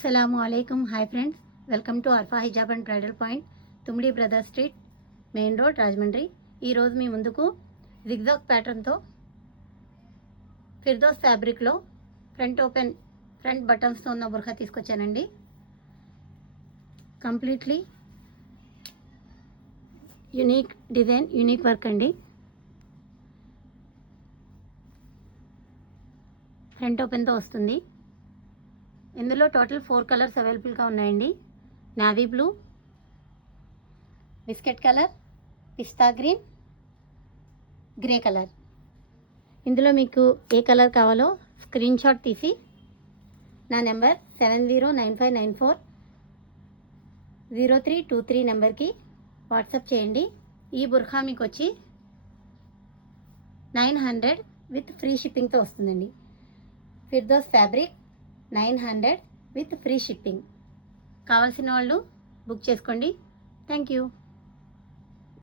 अस्सलामुअलैकुम। Hi friends, welcome to Arfa hijab and bridal point, Tummidi brother street, main road, Rajahmundry. ఈరోజు మీ ముందుకు జిగ్జాగ్ ప్యాటర్న్తో ఫిర్దోస్ ఫ్యాబ్రిక్లో ఫ్రంట్ బటన్స్తో ఉన్న బుర్ఖా తీసుకొచ్చానండి. Completely unique design, unique work అండి. ఫ్రంట్ ఓపెన్తో వస్తుంది. ఇందులో టోటల్ 4 కలర్స్ అవైలబుల్గా ఉన్నాయండి. నావీ బ్లూ, బిస్కెట్ కలర్, పిస్తా గ్రీన్, గ్రే కలర్. ఇందులో మీకు ఏ కలర్ కావాలో స్క్రీన్ షాట్ తీసి నా నెంబర్ 7095940323 నెంబర్కి వాట్సాప్ చేయండి. ఈ బుర్ఖా మీకు వచ్చి 900 విత్ ఫ్రీ షిప్పింగ్తో వస్తుందండి. Firdous fabric 900 with free shipping. కావాల్సిన వాళ్ళు బుక్ చేసుకోండి. Thank you.